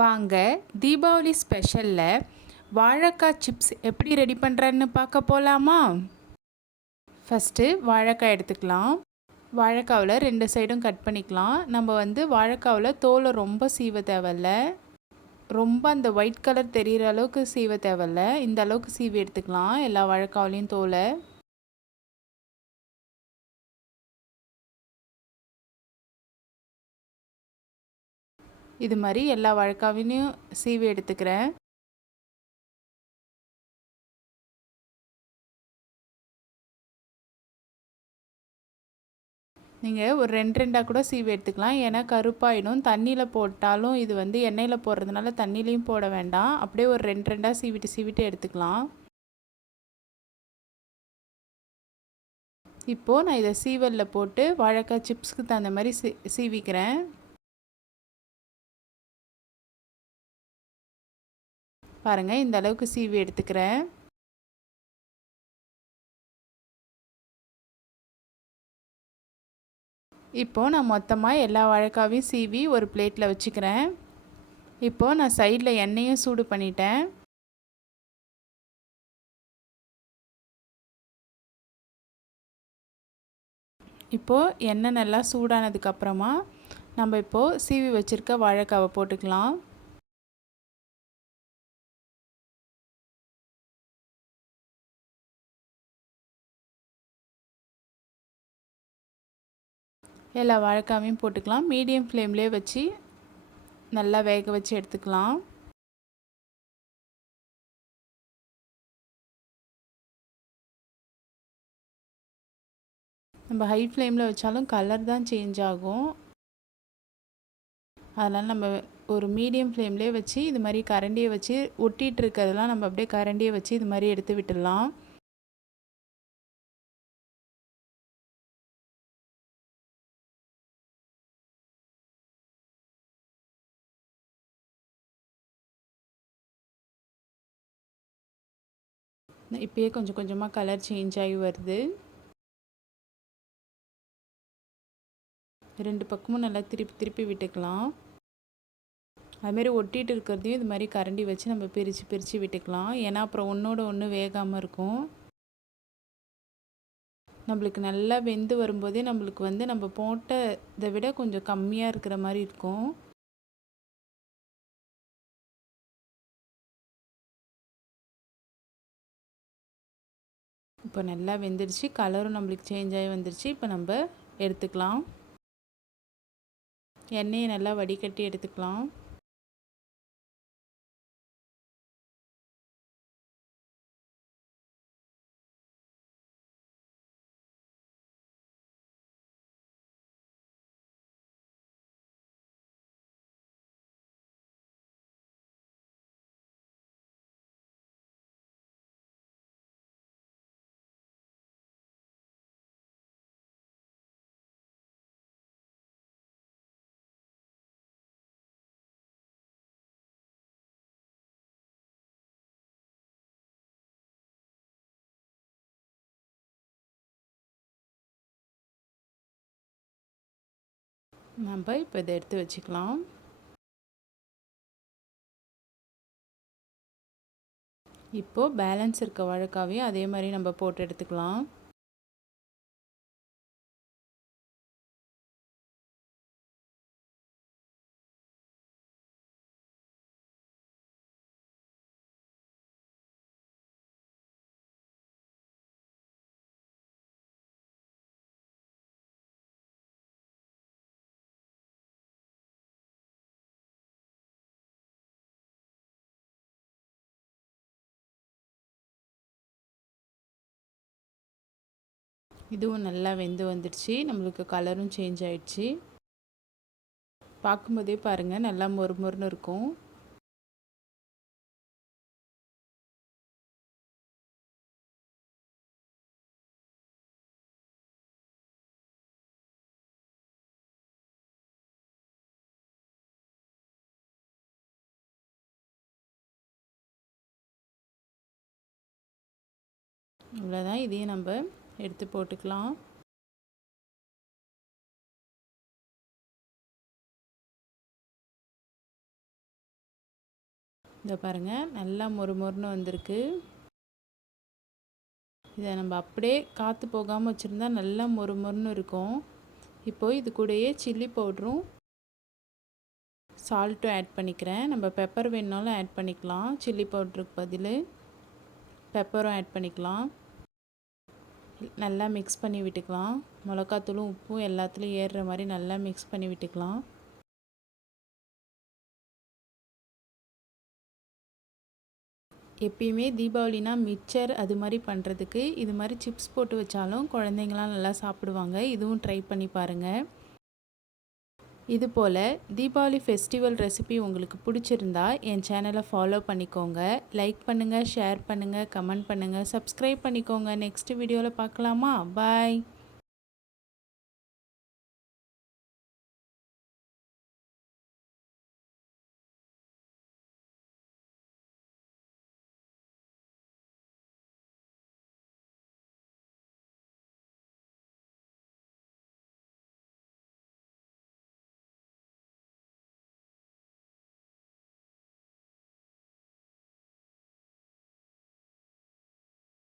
வாங்க தீபாவளி ஸ்பெஷலில் வாழைக்காய் சிப்ஸ் எப்படி ரெடி பண்ணுறேன்னு பார்க்க போகலாமா ஃபஸ்ட்டு வாழைக்காய் எடுத்துக்கலாம். வாழைக்காவில் ரெண்டு சைடும் கட் பண்ணிக்கலாம். நம்ம வந்து வாழைக்காவில் தோலை ரொம்ப சீவ தேவையில்ல. ரொம்ப அந்த ஒயிட் கலர் தெரிகிற அளவுக்கு சீவ தேவையில்ல. இந்த அளவுக்கு சீவி எடுத்துக்கலாம். எல்லா வாழைக்காவிலையும் தோலை. இது மாதிரி எல்லா வாழைக்காவையும் சீவி எடுத்துக்கிறேன். நீங்கள் ஒரு ரெண்டு ரெண்டாக கூட சீவி எடுத்துக்கலாம். ஏன்னா கருப்பாயிடும். தண்ணியில் போட்டாலும் இது வந்து எண்ணெயில் போடுறதுனால தண்ணிலையும் போட வேண்டாம். அப்படியே ஒரு ரெண்டு ரெண்டாக சீவிட்டு சீவிட்டு எடுத்துக்கலாம். இப்போது நான் இதை சீவலில் போட்டு வாழைக்காய் சிப்ஸ்க்கு தகுந்த மாதிரி சீ சீவிக்கிறேன் பாருங்கள் இந்த அளவுக்கு சீவி எடுத்துக்கிறேன். இப்போது நான் மொத்தமாக எல்லா வாழைக்காவையும் சீவி ஒரு பிளேட்டில் வச்சுக்கிறேன். இப்போது நான் சைடில் எண்ணெயும் சூடு பண்ணிட்டேன். இப்போது எண்ணெய் நல்லா சூடானதுக்கப்புறமா நம்ம இப்போது சீவி வச்சுருக்க வாழைக்காவை போட்டுக்கலாம். எல்லா வாழைக்காவையும் போட்டுக்கலாம். மீடியம் ஃப்ளேம்லேயே வச்சு நல்லா வேக வச்சு எடுத்துக்கலாம். நம்ம ஹை ஃப்ளேமில் வச்சாலும் கலர் தான் சேஞ்ச் ஆகும். அதனால் நம்ம ஒரு மீடியம் ஃப்ளேம்லேயே வச்சு இது மாதிரி கரண்டியை வச்சு ஒட்டிகிட்டு இருக்கிறதெல்லாம் நம்ம அப்படியே கரண்டியை வச்சு இது மாதிரி எடுத்து விட்டுடலாம். இப்போயே கொஞ்சம் கொஞ்சமாக கலர் சேஞ்ச் ஆகி வருது. ரெண்டு பக்கமும் நல்லா திருப்பி திருப்பி விட்டுக்கலாம். அதுமாரி ஒட்டிகிட்டு இருக்கிறதையும் இது மாதிரி கரண்டி வச்சு நம்ம பிரித்து பிரித்து விட்டுக்கலாம். ஏன்னா அப்புறம் ஒன்றோட ஒன்று வேகாமல் இருக்கும். நம்மளுக்கு நல்லா வெந்து வரும்போதே நம்மளுக்கு வந்து நம்ம போட்டதை விட கொஞ்சம் கம்மியாக இருக்கிற மாதிரி இருக்கும். இப்போ நல்லா வெந்துடுச்சு. கலரும் நம்மளுக்கு சேஞ்ச் ஆகி வந்துடுச்சு. இப்போ நம்ம எடுத்துக்கலாம். எண்ணெயை நல்லா வடிகட்டி எடுத்துக்கலாம். நம்ம இப்போ இதை எடுத்து வச்சுக்கலாம். இப்போது பேலன்ஸ் இருக்க வழக்காவையும் அதே மாதிரி நம்ம போட்டு எடுத்துக்கலாம். இதுவும் நல்லா வெந்து வந்துடுச்சு. நம்மளுக்கு கலரும் சேஞ்ச் ஆயிடுச்சு. பார்க்கும்போதே பாருங்கள் நல்லா மொறு மொறுன்னு இருக்கும். இவ்வளோதான் இதையும் நம்ம எடுத்து போட்டுக்கலாம். இதை பாருங்கள் நல்லா மொறு மொறுன்னு வந்திருக்கு. இதை நம்ம அப்படியே காற்று போகாமல் வச்சுருந்தா நல்லா மொறு மொறுன்னு இருக்கும். இப்போது இது கூடயே சில்லி பவுட்ரும் சால்ட்டும் ஆட் பண்ணிக்கிறேன். நம்ம பெப்பர் வேணுனாலும் ஆட் பண்ணிக்கலாம். சில்லி பவுட்ருக்கு பதில் பெப்பரும் ஆட் பண்ணிக்கலாம். நல்லா மிக்ஸ் பண்ணி விட்டுக்கலாம். மிளகாத்தூளும் உப்பும் எல்லாத்துலேயும் ஏறுற மாதிரி நல்லா மிக்ஸ் பண்ணி விட்டுக்கலாம். எப்பயுமே தீபாவளினா மிக்சர் அது மாதிரி பண்ணுறதுக்கு இது மாதிரி சிப்ஸ் போட்டு வச்சாலும் குழந்தைங்களாம் நல்லா சாப்பிடுவாங்க. இதுவும் ட்ரை பண்ணி பாருங்கள் இதுபோல் தீபாவளி ஃபெஸ்டிவல் ரெசிபி உங்களுக்கு பிடிச்சிருந்தா என் சேனலை ஃபாலோ பண்ணிக்கோங்க. லைக் பண்ணுங்கள் ஷேர் பண்ணுங்கள் கமெண்ட் பண்ணுங்கள் சப்ஸ்கிரைப் பண்ணிக்கோங்க. நெக்ஸ்ட் வீடியோவில் பார்க்கலாமா? பாய்